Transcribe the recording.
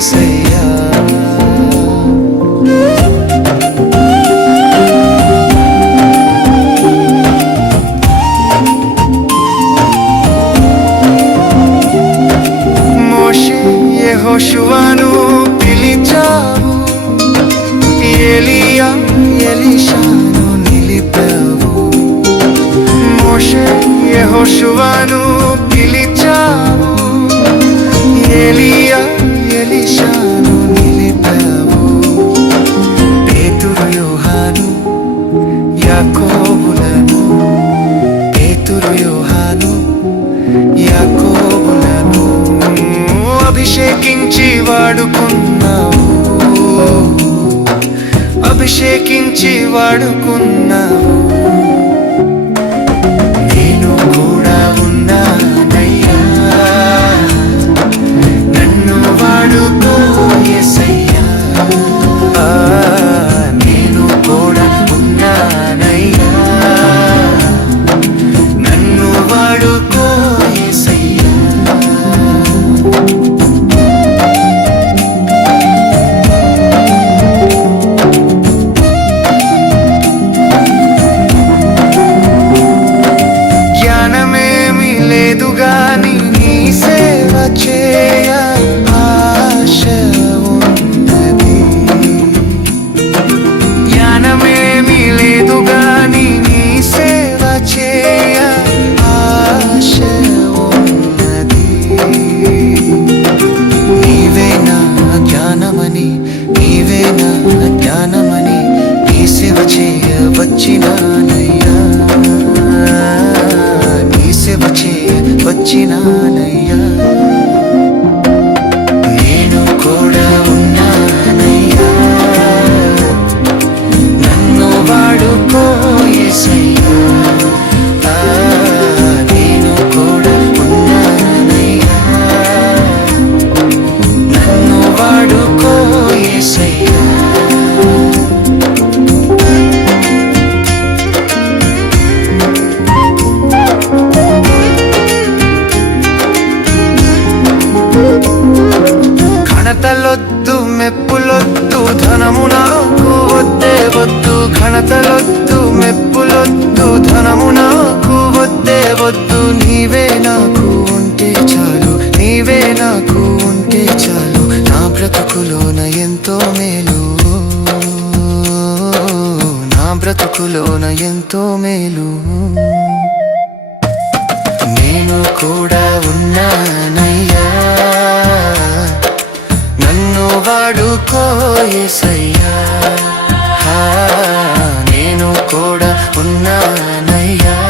ఎసయ్యా మోషే యెహోషువను అభిషేకించి వాడుకున్నావు. అభిషేకించి వాడుకున్నావు. లేదు గాని నీ సేవ చేయ ఆశ ఉన్నది జ్ఞానమేమి లేదు గాని నీ సేవ చేయ ఆశ ఉన్నది నీవే నా జ్ఞానమని నీవే నా జ్ఞానమని నీ సేవ చేయ వచ్చినానయ్యా నేను ఎంతో మేలు. నా బ్రతుకులోన ఎంతో మేలు. నేను కూడా ఉన్నానయ్యా. నన్ను వాడుకోయేసయ్యా నేను కూడా ఉన్నానయ్యా.